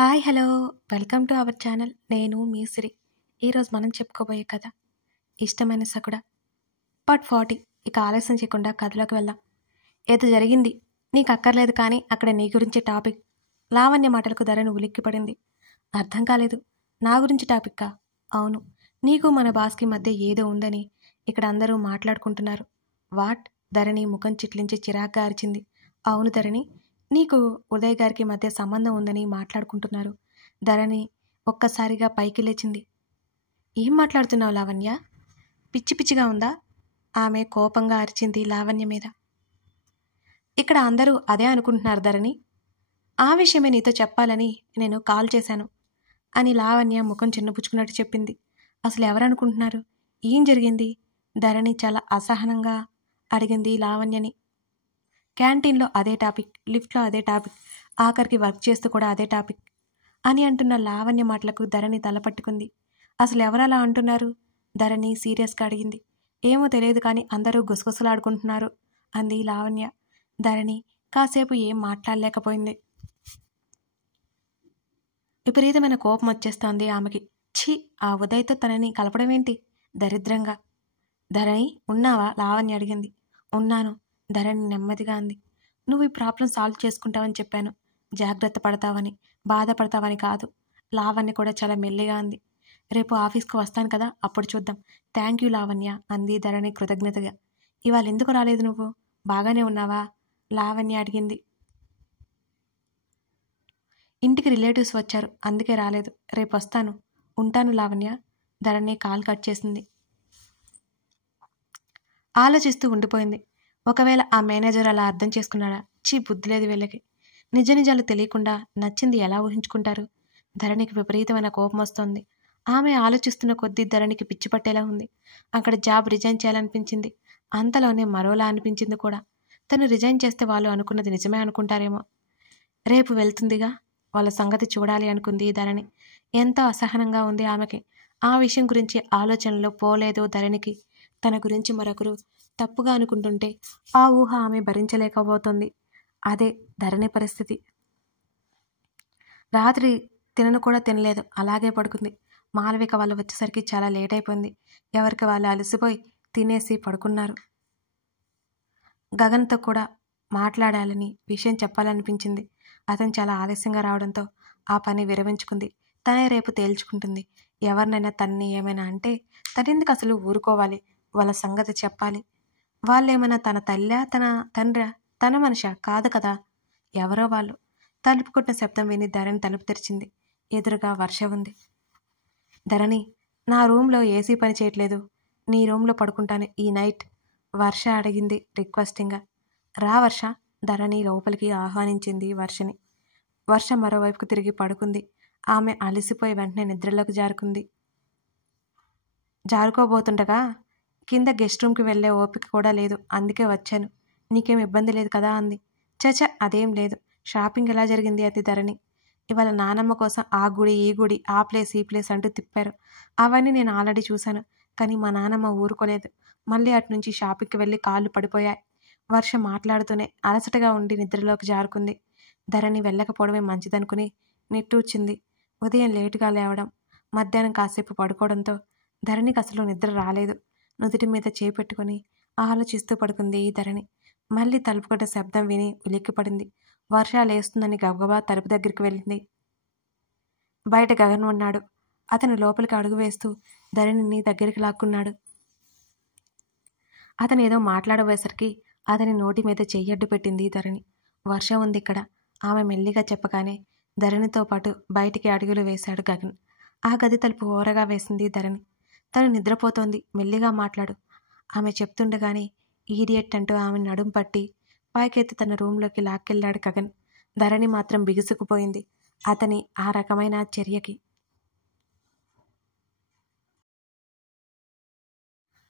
Hi hello welcome to our channel. నేను మీ సిరి. ఈరోజు మనం చెప్పుకోబోయే కథ ఇష్టమైన సకుడ పార్ట్ 40. ఇక ఆలస్యం చేయకుండా కథలోకి వెళ్దాం. ఏదో జరిగింది నీకు అక్కర్లేదు, కానీ అక్కడ నీ గురించి టాపిక్. లావణ్య మాటలకు ధరణి ఉలిక్కిపడింది. అర్థం కాలేదు. నా గురించి టాపిక్కా? అవును, నీకు మన బాస్కి మధ్య ఏదో ఉందని ఇక్కడ అందరూ మాట్లాడుకుంటున్నారు. వాట్? ధరణి ముఖం చిట్లించి చిరాగ్గా అరిచింది. అవును ధరణి, నీకు ఉదయ్ గారికి మధ్య సంబంధం ఉందని మాట్లాడుకుంటున్నారు. ధరణి ఒక్కసారిగా పైకి లేచింది. ఏం మాట్లాడుతున్నావు లావణ్య? పిచ్చి పిచ్చిగా ఉందా? ఆమె కోపంగా అరిచింది లావణ్య మీద. ఇక్కడ అందరూ అదే అనుకుంటున్నారు ధరణి. ఆ విషయమే నీతో చెప్పాలని నేను కాల్ చేశాను అని లావణ్య ముఖం చిన్నపుచ్చుకున్నట్టు చెప్పింది. అసలు ఎవరనుకుంటున్నారు? ఏం జరిగింది? ధరణి చాలా అసహనంగా అడిగింది లావణ్యని. క్యాంటీన్లో అదే టాపిక్, లిఫ్ట్లో అదే టాపిక్, ఆఖరికి వర్క్ చేస్తూ కూడా అదే టాపిక్ అని అంటున్న లావణ్య మాటలకు ధరణి తలపట్టుకుంది. అసలు ఎవరలా అంటున్నారు? ధరణి సీరియస్గా అడిగింది. ఏమో తెలియదు, కానీ అందరూ గుసగుసలాడుకుంటున్నారు అంది లావణ్య. ధరణి కాసేపు ఏం మాట్లాడలేకపోయింది. విపరీతమైన కోపం వచ్చేస్తోంది ఆమెకి. ఛీ, ఆ ఉదయ్తో తనని కలపడమేంటి? దరిద్రంగా. ధరణి ఉన్నావా? లావణ్య అడిగింది. ఉన్నాను, ధరణి నెమ్మదిగా అంది. నువ్వు ఈ ప్రాబ్లం సాల్వ్ చేసుకుంటావని చెప్పాను, జాగ్రత్త పడతావని, బాధపడతావని కాదు. లావణ్య కూడా చాలా మెల్లిగా అంది. రేపు ఆఫీస్కి వస్తాను కదా, అప్పుడు చూద్దాం. థ్యాంక్ యూ లావణ్య అంది ధరణి కృతజ్ఞతగా. ఇవాళ ఎందుకు రాలేదు నువ్వు? బాగానే ఉన్నావా? లావణ్య అడిగింది. ఇంటికి రిలేటివ్స్ వచ్చారు, అందుకే రాలేదు. రేపు వస్తాను. ఉంటాను లావణ్య. ధరణి కాల్ కట్ చేసింది. ఆలోచిస్తూ ఉండిపోయింది. ఒకవేళ ఆ మేనేజర్ అలా అర్థం చేసుకున్నాడా? చీ, బుద్ధి లేదు వీళ్ళకి. నిజ నిజాలు తెలియకుండా నచ్చింది ఎలా ఊహించుకుంటారు? ధరణికి విపరీతమైన కోపం వస్తోంది. ఆమె ఆలోచిస్తున్న కొద్దీ ధరణికి పిచ్చి పట్టేలా ఉంది. అక్కడ జాబ్ రిజైన్ చేయాలనిపించింది. అంతలోనే మరోలా అనిపించింది కూడా. తను రిజైన్ చేస్తే వాళ్ళు అనుకున్నది నిజమే అనుకుంటారేమో. రేపు వెళ్తుందిగా, వాళ్ళ సంగతి చూడాలి అనుకుంది ధరణి. ఎంతో అసహనంగా ఉంది ఆమెకి. ఆ విషయం గురించి ఆలోచనలో పోలేదు ధరణికి. తన గురించి మరొకరు తప్పుగా అనుకుంటుంటే ఆ ఊహ ఆమె భరించలేకపోతుంది. అదే ధరణి పరిస్థితి. రాత్రి తినను కూడా తినలేదు, అలాగే పడుకుంది. మాలవిక వాళ్ళు వచ్చేసరికి చాలా లేట్ అయిపోయింది. ఎవరికి వాళ్ళు అలసిపోయి తినేసి పడుకున్నారు. గగన్తో కూడా మాట్లాడాలని, విషయం చెప్పాలనిపించింది. అతను చాలా ఆలస్యంగా రావడంతో ఆ పని విరమించుకుంది. తనే రేపు తేల్చుకుంటుంది. ఎవరినైనా తన్ని ఏమైనా అంటే తనెందుకు అసలు ఊరుకోవాలి? వాళ్ళ సంగతి చెప్పాలి. వాళ్ళేమైనా తన తల్లా, తన తండ్రా, తన మనిషా? కాదు కదా. ఎవరో వాళ్ళు. తలుపు కొట్టిన శబ్దం విని ధరణి తలుపు తెరిచింది. ఎదురుగా వర్ష ఉంది. ధరణి, నా రూమ్లో ఏసీ పని చేయట్లేదు, నీ రూమ్లో పడుకుంటాను ఈ నైట్, వర్ష అడిగింది రిక్వెస్టింగ్గా. రా వర్ష. ధరణి లోపలికి ఆహ్వానించింది వర్షని. వర్ష మరోవైపుకు తిరిగి పడుకుంది. ఆమె అలసిపోయి వెంటనే నిద్రలోకి జారుకోబోతుండగా కింద గెస్ట్ రూమ్కి వెళ్ళే ఓపిక కూడా లేదు, అందుకే వచ్చాను. నీకేం ఇబ్బంది లేదు కదా అంది. చచ, అదేం లేదు. షాపింగ్ ఎలా జరిగింది అంది ధరణి. ఇవాళ నానమ్మ కోసం ఆ గుడి, ఈ గుడి, ఆ ప్లేస్, ఈ ప్లేస్ అంటూ తిప్పారు. అవన్నీ నేను ఆల్రెడీ చూశాను, కానీ మా నానమ్మ ఊరుకోలేదు. మళ్ళీ అటు నుంచి షాపింగ్కి వెళ్ళి కాళ్ళు పడిపోయాయి. వర్ష మాట్లాడుతూనే అలసటగా ఉండి నిద్రలోకి జారుకుంది. ధరణి వెళ్ళకపోవడమే మంచిదనుకుని నిట్టూర్చింది. ఉదయం లేటుగా లేవడం, మధ్యాహ్నం కాసేపు పడుకోవడంతో ధరణికి అసలు నిద్ర రాలేదు. నుదుటి మీద చేపెట్టుకుని ఆలోచిస్తూ పడుకుంది ధరణి. మళ్ళీ తలుపు కొట్టే శబ్దం విని ఉలిక్కిపడింది. వర్ష లేస్తుందని గబగబా తలుపు దగ్గరికి వెళ్ళింది. బయట గగన్ ఉన్నాడు. అతను లోపలికి అడుగు వేస్తూ ధరణిని దగ్గరికి లాక్కున్నాడు. అతను ఏదో మాట్లాడబోయేసరికి అతని నోటి మీద చెయ్యడ్డు పెట్టింది ధరణి. వర్ష ఉంది ఇక్కడ, ఆమె మెల్లిగా చెప్పగానే ధరణితో పాటు బయటికి అడుగులు వేశాడు గగన్. ఆ గది తలుపు ఓరగా వేసింది ధరణి. తను నిద్రపోతోంది, మెల్లిగా మాట్లాడు. ఆమె చెప్తుండగానే ఈడియట్ అంటూ ఆమె నడుం పట్టి పైకెత్తి తన రూంలోకి లాక్కెళ్ళాడు గగన్. ధరణి మాత్రం బిగుసుకుపోయింది అతని ఆ రకమైన చర్యకి.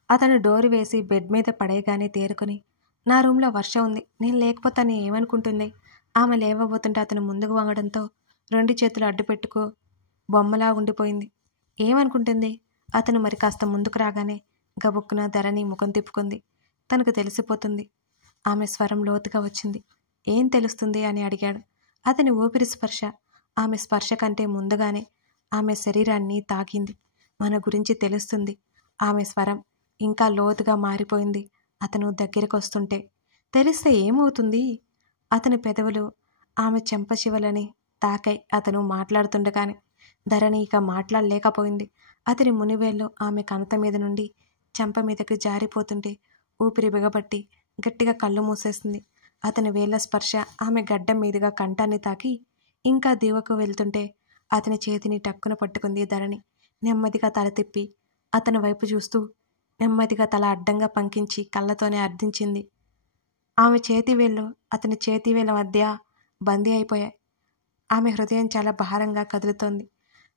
అతను డోరు వేసి బెడ్ మీద పడేయగానే తేరుకుని, నా రూమ్లో వర్ష ఉంది, నేను లేకపోతే ఏమనుకుంటుంది? ఆమె లేవబోతుంటే అతను ముందుకు వంగడంతో 2 చేతులు అడ్డు పెట్టుకో బొమ్మలా ఉండిపోయింది. ఏమనుకుంటుంది? అతను మరి కాస్త ముందుకు రాగానే గబుక్కున ధరణి ముఖం తిప్పుకుంది. తనకు తెలిసిపోతుంది. ఆమె స్వరం లోతుగా వచ్చింది. ఏం తెలుస్తుంది అని అడిగాడు. అతని ఊపిరి స్పర్శ ఆమె స్పర్శ కంటే ముందుగానే ఆమె శరీరాన్ని తాకింది. మన గురించి తెలుస్తుంది. ఆమె స్వరం ఇంకా లోతుగా మారిపోయింది అతను దగ్గరికొస్తుంటే. తెలిస్తే ఏమవుతుంది? అతని పెదవులు ఆమె చెంపశివలని తాకై అతను మాట్లాడుతుండగానే ధరణి ఇక మాట్లాడలేకపోయింది. అతని మునివేళ్ళు ఆమె కణత మీద నుండి చెంప మీదకి జారిపోతుంటే ఊపిరి బిగబట్టి గట్టిగా కళ్ళు మూసేసింది. అతని వేళ్ల స్పర్శ ఆమె గడ్డం మీదుగా కంఠాన్ని తాకి ఇంకా దివకు వెళ్తుంటే అతని చేతిని టక్కున పట్టుకుంది ధరణి. నెమ్మదిగా తల తిప్పి అతని వైపు చూస్తూ నెమ్మదిగా తల అడ్డంగా పంకించి కళ్ళతోనే అర్థించింది. ఆమె చేతివేళ్ళు అతని చేతివేళ్ళ మధ్య బందీ అయిపోయాయి. ఆమె హృదయం చాలా భారంగా కదులుతోంది.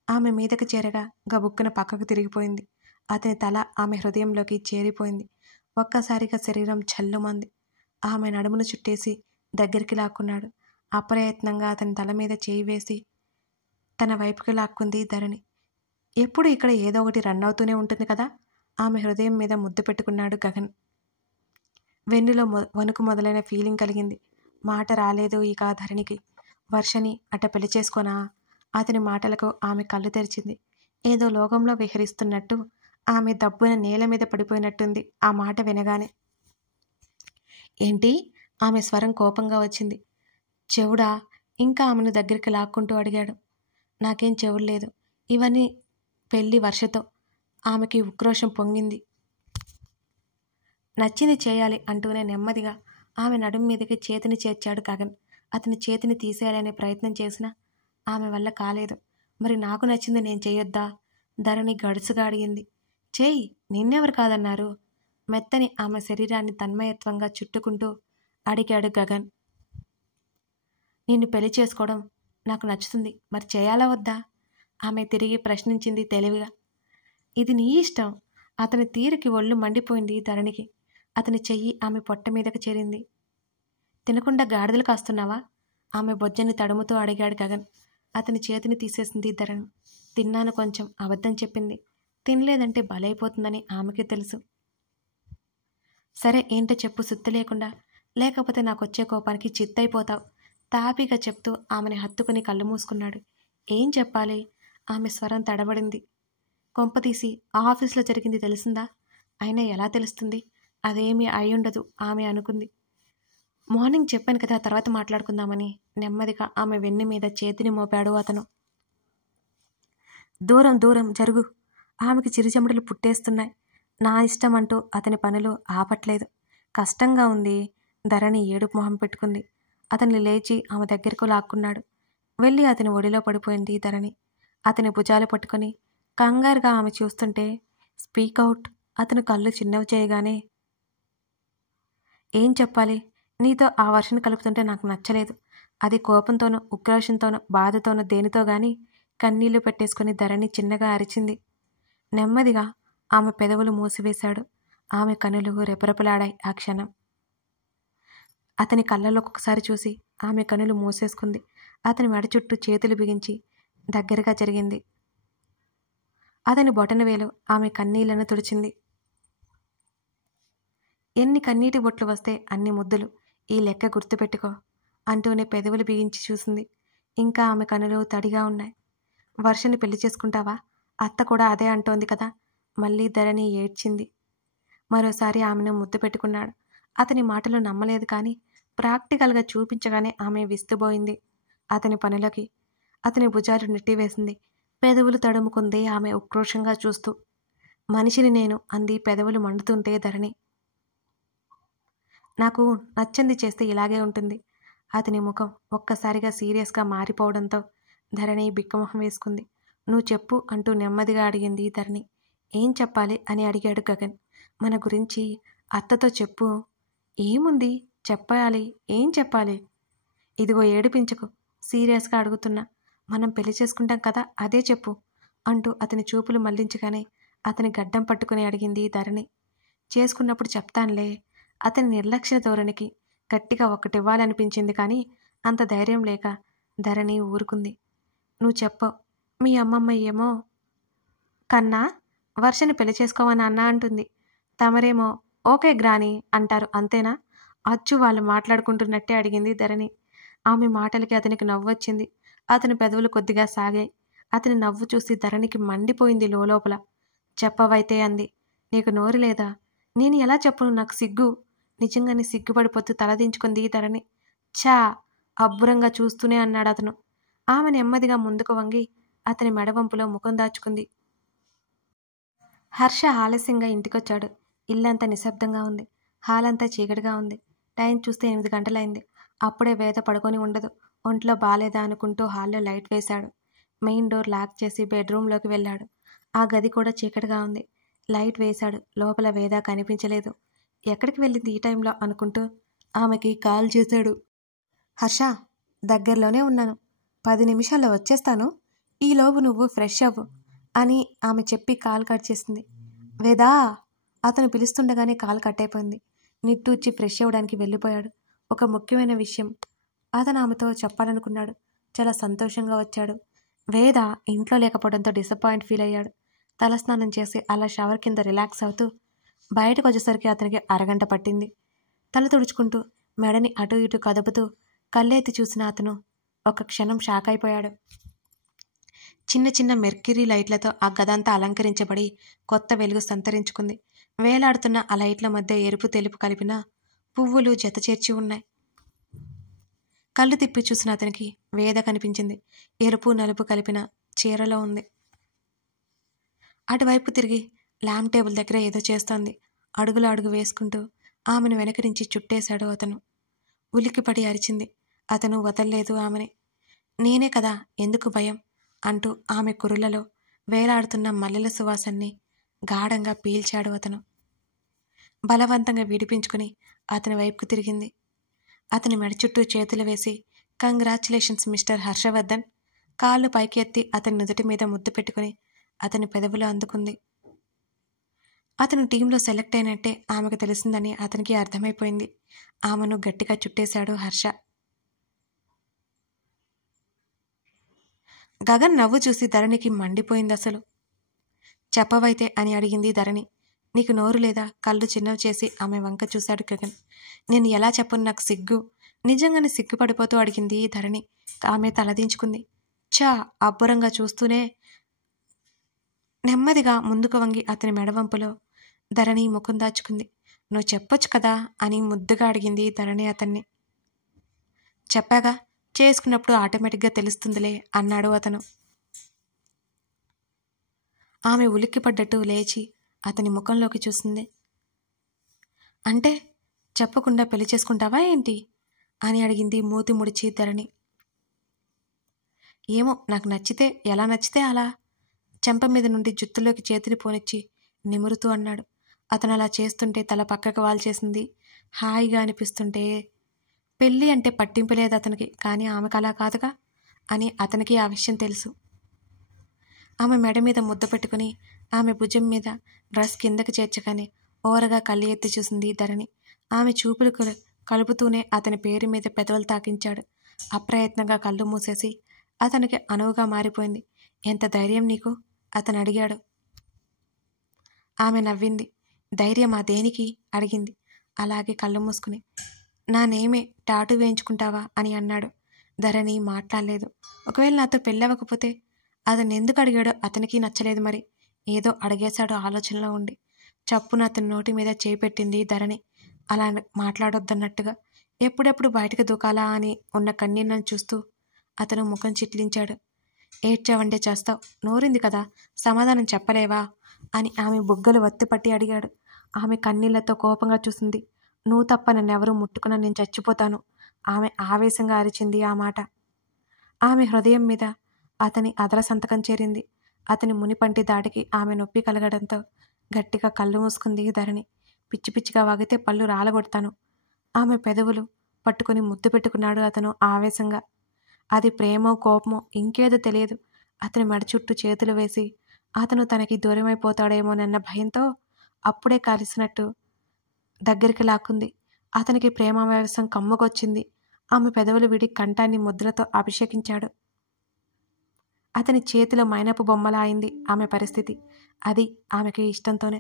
ఆమె మీదకి చేరగా గబుక్కున పక్కకు తిరిగిపోయింది. అతని తల ఆమె హృదయంలోకి చేరిపోయింది. ఒక్కసారిగా శరీరం ఛల్లుమంది. ఆమె నడుమును చుట్టేసి దగ్గరికి లాక్కున్నాడు. అప్రయత్నంగా అతని తల మీద చేయి వేసి తన వైపుకి లాక్కుంది ధరణి. ఎప్పుడు ఇక్కడ ఏదో ఒకటి రన్ అవుతూనే ఉంటుంది కదా. ఆమె హృదయం మీద ముద్దు పెట్టుకున్నాడు గగన్. వెన్నులో వణుకు మొదలైన ఫీలింగ్ కలిగింది. మాట రాలేదు ఇక ధరణికి. వర్షని అట్ట పెళ్లి చేసుకోనా? అతని మాటలకు ఆమె కళ్ళు తెరిచింది. ఏదో లోకంలో విహరిస్తున్నట్టు ఆమె దబ్బున నేల మీద పడిపోయినట్టుంది ఆ మాట వినగానే. ఏంటి? ఆమె స్వరం కోపంగా వచ్చింది. చెవుడా? ఇంకా ఆమెను దగ్గరికి లాక్కుంటూ అడిగాడు. నాకేం చెవుడు లేదు. ఇవన్నీ పెళ్ళి వర్షతో. ఆమెకి ఉక్రోషం పొంగింది. నచ్చింది చేయాలి అంటూనే నెమ్మదిగా ఆమె నడుము మీదకి చేతిని చేర్చాడు గగన్. అతని చేతిని తీసేయాలనే ప్రయత్నం చేసినా ఆమె వల్ల కాలేదు. మరి నాకు నచ్చింది నేను చేయొద్దా? ధరణి గడుసుగా అడిగింది. చేయి, నిన్నెవరు కాదన్నారు? మెత్తని ఆమె శరీరాన్ని తన్మయత్వంగా చుట్టుకుంటూ అడిగాడు గగన్. నిన్ను పెళ్లి చేసుకోవడం నాకు నచ్చుతుంది, మరి చేయాలా వద్దా? ఆమె తిరిగి ప్రశ్నించింది తెలివిగా. ఇది నీ ఇష్టం. అతని తీరుకి ఒళ్ళు మండిపోయింది ధరణికి. అతని చెయ్యి ఆమె పొట్ట మీదకి చేరింది. తినకుండా గాడిదలు కాస్తున్నావా? ఆమె బొజ్జని తడుముతూ అడిగాడు గగన్. అతని చేతిని తీసేసింది ధరణి. తిన్నాను కొంచెం, అబద్ధం చెప్పింది. తినలేదంటే బలైపోతుందని ఆమెకే తెలుసు. సరే ఏంటో చెప్పు సుత్తి లేకుండా, లేకపోతే నాకొచ్చే కోపానికి చిత్తైపోతావు. తాపీగా చెప్తూ ఆమెని హత్తుకుని కళ్ళు మూసుకున్నాడు. ఏం చెప్పాలి? ఆమె స్వరం తడబడింది. కొంపతీసి ఆఫీసులో జరిగింది తెలిసిందా? అయినా ఎలా తెలుస్తుంది? అదేమీ అయ్యుండదు ఆమె అనుకుంది. మార్నింగ్ చెప్పాను కదా తర్వాత మాట్లాడుకుందామని. నెమ్మదిగా ఆమె వెన్ను మీద చేతిని మోపాడు అతను. దూరం దూరం జరుగు. ఆమెకి చిరుచెమటలు పుట్టేస్తున్నాయి. నా ఇష్టం అంటూ అతని పనులు ఆపట్లేదు. కష్టంగా ఉంది. ధరణి ఏడుపు మొహం పెట్టుకుంది. అతన్ని లేచి ఆమె దగ్గరకు లాక్కున్నాడు. వెళ్ళి అతని ఒడిలో పడిపోయింది ధరణి. అతని భుజాలు పట్టుకొని కంగారుగా ఆమె చూస్తుంటే స్పీకౌట్. అతను కళ్ళు చిన్నవి చేయగానే, ఏం చెప్పాలి? నీతో ఆ వర్షను కలుపుతుంటే నాకు నచ్చలేదు. అది కోపంతోనో ఉక్రోషంతోనో బాధతోనో దేనితో గాని కన్నీళ్లు పెట్టేసుకుని ధరణి చిన్నగా అరిచింది. నెమ్మదిగా ఆమె పెదవులు మూసివేశాడు. ఆమె కనులు రెపరెపలాడాయి ఆ క్షణం. అతని కళ్ళలోకి ఒకసారి చూసి ఆమె కనులు మూసేసుకుంది. అతని మెడ చుట్టూ చేతులు బిగించి దగ్గరగా జరిగింది. అతని బొటనవేలు ఆమె కన్నీళ్లను తుడిచింది. ఎన్ని కన్నీటి బొట్లు వస్తే అన్ని ముద్దులు, ఈ లెక్క గుర్తుపెట్టుకో అంటూనే పెదవులు బిగించి చూసింది. ఇంకా ఆమె కనులు తడిగా ఉన్నాయి. వర్షని పెళ్లి చేసుకుంటావా? అత్త కూడా అదే అంటోంది కదా. మళ్ళీ ధరణి ఏడ్చింది. మరోసారి ఆమెను ముద్దు పెట్టుకున్నాడు. అతని మాటలు నమ్మలేదు కానీ ప్రాక్టికల్గా చూపించగానే ఆమె విస్తుబోయింది అతని పనులకి. అతని భుజాలు నెట్టివేసింది. పెదవులు తడుముకుంది ఆమె ఉక్రోషంగా చూస్తూ. మనిషిని నేను అంది పెదవులు మండుతుంటే ధరణి. నాకు నచ్చంది చేస్తే ఇలాగే ఉంటుంది. అతని ముఖం ఒక్కసారిగా సీరియస్గా మారిపోవడంతో ధరణి బిక్కమొహం వేసుకుంది. నువ్వు చెప్పు అంటూ నెమ్మదిగా అడిగింది ధరణి. ఏం చెప్పాలి అని అడిగాడు గగన్. మన గురించి అత్తతో చెప్పు. ఏముంది చెప్పాలి? ఏం చెప్పాలి? ఇదిగో ఏడిపించకు, సీరియస్గా అడుగుతున్నా. మనం పెళ్లి చేసుకుంటాం కదా, అదే చెప్పు అంటూ అతని చూపులు మళ్లించగానే అతని గడ్డం పట్టుకుని అడిగింది ధరణి. చేసుకున్నప్పుడు చెప్తానులే. అతని నిర్లక్ష్య ధోరణికి గట్టిగా ఒక్కటివ్వాలనిపించింది కానీ అంత ధైర్యం లేక ధరణి ఊరుకుంది. నువ్వు చెప్పవు. మీ అమ్మమ్మ ఏమో కన్నా వర్షని పెళ్లి చేసుకోవని అన్న అంటుంది. తమరేమో ఓకే గ్రాని అంటారు, అంతేనా? అచ్చు వాళ్ళు మాట్లాడుకుంటున్నట్టే అడిగింది ధరణి. ఆమె మాటలకి అతనికి నవ్వొచ్చింది. అతని పెదవులు కొద్దిగా సాగాయి. అతని నవ్వు చూసి ధరణికి మండిపోయింది లోపల. చెప్పవైతే అంది. నీకు నోరు లేదా? నేను ఎలా చెప్పను, నాకు సిగ్గు. నిజంగానే సిగ్గుపడిపోతూ తలదించుకుంది ధరణి. ఛా! అబ్బురంగా చూస్తూనే అన్నాడు అతను. ఆమె నెమ్మదిగా ముందుకు వంగి అతని మెడవంపులో ముఖం దాచుకుంది. హర్ష ఆలస్యంగా ఇంటికొచ్చాడు. ఇల్లంతా నిశ్శబ్దంగా ఉంది. హాల్ అంతా చీకటిగా ఉంది. టైం చూస్తే 8 గంటలైంది. అప్పుడే వేద పడుకొని ఉండదు. ఒంట్లో బాలేదా అనుకుంటూ హాల్లో లైట్ వేశాడు. మెయిన్ డోర్ లాక్ చేసి బెడ్రూమ్లోకి వెళ్ళాడు. ఆ గది కూడా చీకటిగా ఉంది. లైట్ వేశాడు. లోపల వేద కనిపించలేదు. ఎక్కడికి వెళ్ళింది ఈ టైంలో అనుకుంటూ ఆమెకి కాల్ చేశాడు. హర్ష, దగ్గరలోనే ఉన్నాను, 10 నిమిషాల్లో వచ్చేస్తాను, ఈలోపు నువ్వు ఫ్రెష్ అవ్వు అని ఆమె చెప్పి కాల్ కట్ చేసింది. వేదా! అతను పిలుస్తుండగానే కాల్ కట్ అయిపోయింది. నిట్టూర్చి ఫ్రెష్ అవ్వడానికి వెళ్ళిపోయాడు. ఒక ముఖ్యమైన విషయం అతను ఆమెతో చెప్పాలనుకున్నాడు. చాలా సంతోషంగా వచ్చాడు. వేద ఇంట్లో లేకపోవడంతో డిసప్పాయింట్ ఫీల్ అయ్యాడు. తలస్నానం చేసి అలా షవర్ కింద రిలాక్స్ అవుతూ బయటకు వచ్చేసరికి అతనికి అరగంట పట్టింది. తల తుడుచుకుంటూ మెడని అటు ఇటు కదుపుతూ కళ్ళెత్తి చూసిన అతను ఒక క్షణం షాక్ అయిపోయాడు. చిన్న చిన్న మెర్క్యూరీ లైట్లతో ఆ గదంతా అలంకరించబడి కొత్త వెలుగు సంతరించుకుంది. వేలాడుతున్న ఆ లైట్ల మధ్య ఎరుపు తెలుపు కలిపిన పువ్వులు జతచేర్చి ఉన్నాయి. కళ్ళు తిప్పి చూసిన అతనికి వేద కనిపించింది. ఎరుపు నలుపు కలిపిన చీరలో ఉంది. అటువైపు తిరిగి ల్యాంప్ టేబుల్ దగ్గర ఏదో చేస్తోంది. అడుగులు అడుగు వేసుకుంటూ ఆమెను వెనక నుంచి చుట్టేశాడు అతను. ఉలిక్కిపడి అరిచింది. అతను వదల్లేదు ఆమెని. నేనే కదా, ఎందుకు భయం అంటూ ఆమె కురులలో వేలాడుతున్న మల్లెల సువాసన్ని గాఢంగా పీల్చాడు అతను. బలవంతంగా విడిపించుకుని అతని వైపుకు తిరిగింది. అతని మెడ చుట్టూ చేతులు వేసి కంగ్రాచులేషన్స్ మిస్టర్ హర్షవర్ధన్. కాళ్ళు పైకి ఎత్తి అతని నుదుటి మీద ముద్దు పెట్టుకుని అతని పెదవులు అందుకుంది. అతను టీంలో సెలెక్ట్ అయినట్టే ఆమెకు తెలిసిందని అతనికి అర్థమైపోయింది. ఆమెను గట్టిగా చుట్టేశాడు హర్ష. గగన్ నవ్వు చూసి ధరణికి మండిపోయింది అసలు. చెప్పవైతే అని అడిగింది ధరణి. నీకు నోరు లేదా? కళ్ళు చిన్నవి చేసి ఆమె వంక చూశాడు గగన్. నేను ఎలా చెప్పను, నాకు సిగ్గు. నిజంగానే సిగ్గుపడిపోతూ అడిగింది ధరణి. ఆమె తలదించుకుంది. చా! అబ్బురంగా చూస్తూనే నెమ్మదిగా ముందుకు వంగి అతని మెడవంపులో ధరణి ముఖం దాచుకుంది. నువ్వు చెప్పొచ్చు కదా అని ముద్దుగా అడిగింది ధరణి అతన్ని. చెప్పాగా, చేసుకున్నప్పుడు ఆటోమేటిక్గా తెలుస్తుందిలే అన్నాడు అతను. ఆమె ఉలిక్కిపడ్డట్టు లేచి అతని ముఖంలోకి చూసింది. అంటే చెప్పకుండా పెళ్లి చేసుకుంటావా ఏంటి అని అడిగింది మూతి ముడిచి ధరణి. ఏమో, నాకు నచ్చితే, ఎలా నచ్చితే అలా. చెంప మీద నుండి జుత్తులోకి చేతిని పోనిచ్చి నిమురుతూ అన్నాడు. అతను అలా చేస్తుంటే తల పక్కకు వాల్చేసింది. హాయిగా అనిపిస్తుంటే. పెళ్ళి అంటే పట్టింపు లేదు అతనికి, కానీ ఆమెకు అలా కాదుగా అని అతనికి ఆ విషయం తెలుసు. ఆమె మెడ మీద ముద్ద పెట్టుకుని ఆమె భుజం మీద డ్రెస్ కిందకి చేర్చగానే ఓరగా కళ్ళు ఎత్తి చూసింది ధరణి. ఆమె చూపులు కలుపుతూనే అతని పేరు మీద పెదవులు తాకించాడు. అప్రయత్నంగా కళ్ళు మూసేసి అతనికి అనువుగా మారిపోయింది. ఎంత ధైర్యం నీకు? అతను అడిగాడు. ఆమె నవ్వింది. ధైర్యమా, దేనికి అడిగింది అలాగే కళ్ళు మూసుకుని. నా నేమే టాటూ వేయించుకుంటావా అని అన్నాడు. ధరణి మాట్లాడలేదు. ఒకవేళ నాతో పెళ్ళవకపోతే? అతను ఎందుకు అడిగాడో అతనికి నచ్చలేదు. మరి ఏదో అడిగేశాడో ఆలోచనలో ఉండి చప్పున అతని నోటి మీద చేయి పెట్టింది ధరణి. అలా మాట్లాడొద్దన్నట్టుగా. ఎప్పుడెప్పుడు బయటకు దూకాలా అని ఉన్న కన్నీళ్ళను చూస్తూ అతను ముఖం చిట్లించాడు. ఏడ్చావంటే చేస్తావు, నోరింది కదా, సమాధానం చెప్పలేవా అని ఆమె బుగ్గలు వత్తిపట్టి అడిగాడు. ఆమె కన్నీళ్లతో కోపంగా చూసింది. నువ్వు తప్ప నన్నెవరూ ముట్టుకున్నా నేను చచ్చిపోతాను. ఆమె ఆవేశంగా అరిచింది ఆ మాట. ఆమె హృదయం మీద అతని అదర సంతకం చేరింది. అతని మునిపంటి దాడికి ఆమె నొప్పి కలగడంతో గట్టిగా కళ్ళు మూసుకుంది ధరణి. పిచ్చి పిచ్చిగా వాగితే పళ్ళు రాలగొడతాను. ఆమె పెదవులు పట్టుకుని ముద్దు పెట్టుకున్నాడు అతను ఆవేశంగా. అది ప్రేమో కోపమో ఇంకేదో తెలియదు. అతని మెడ చుట్టూ చేతులు వేసి అతను తనకి దూరమైపోతాడేమోనన్న భయంతో అప్పుడే కలిసినట్టు దగ్గరికి లాక్కుంది. అతనికి ప్రేమావేశం కమ్ముకొచ్చింది. ఆమె పెదవులు విడి కంఠాన్ని ముద్దులతో అభిషేకించాడు. అతని చేతిలో మైనపు బొమ్మలా అయింది ఆమె పరిస్థితి. అది ఆమెకి ఇష్టంతోనే.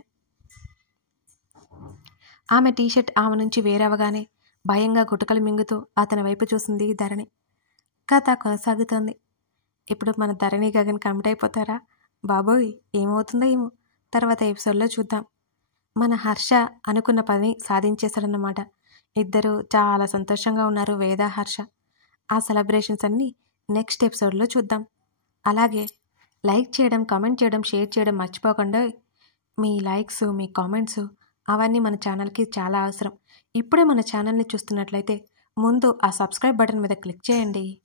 ఆమె టీషర్ట్ ఆమె నుంచి వేరవగానే భయంగా గుటకలు మింగుతూ అతని వైపు చూసింది ధరణి. కథ కొనసాగుతోంది. ఇప్పుడు మన ధరణి గగన్ కమిట్ అయిపోతారా? బాబోయ్, ఏమవుతుందో ఏమో. తర్వాత ఎపిసోడ్లో చూద్దాం. మన హర్ష అనుకున్న పని సాధించేశారన్నమాట. ఇద్దరు చాలా సంతోషంగా ఉన్నారు, వేద హర్ష. ఆ సెలబ్రేషన్స్ అన్నీ నెక్స్ట్ ఎపిసోడ్లో చూద్దాం. అలాగే లైక్ చేయడం, కామెంట్ చేయడం, షేర్ చేయడం మర్చిపోకుండా. మీ లైక్స్, మీ కామెంట్స్ అవన్నీ మన ఛానల్కి చాలా అవసరం. ఇప్పుడే మన ఛానల్ని చూస్తున్నట్లయితే ముందు ఆ సబ్స్క్రైబ్ బటన్ మీద క్లిక్ చేయండి.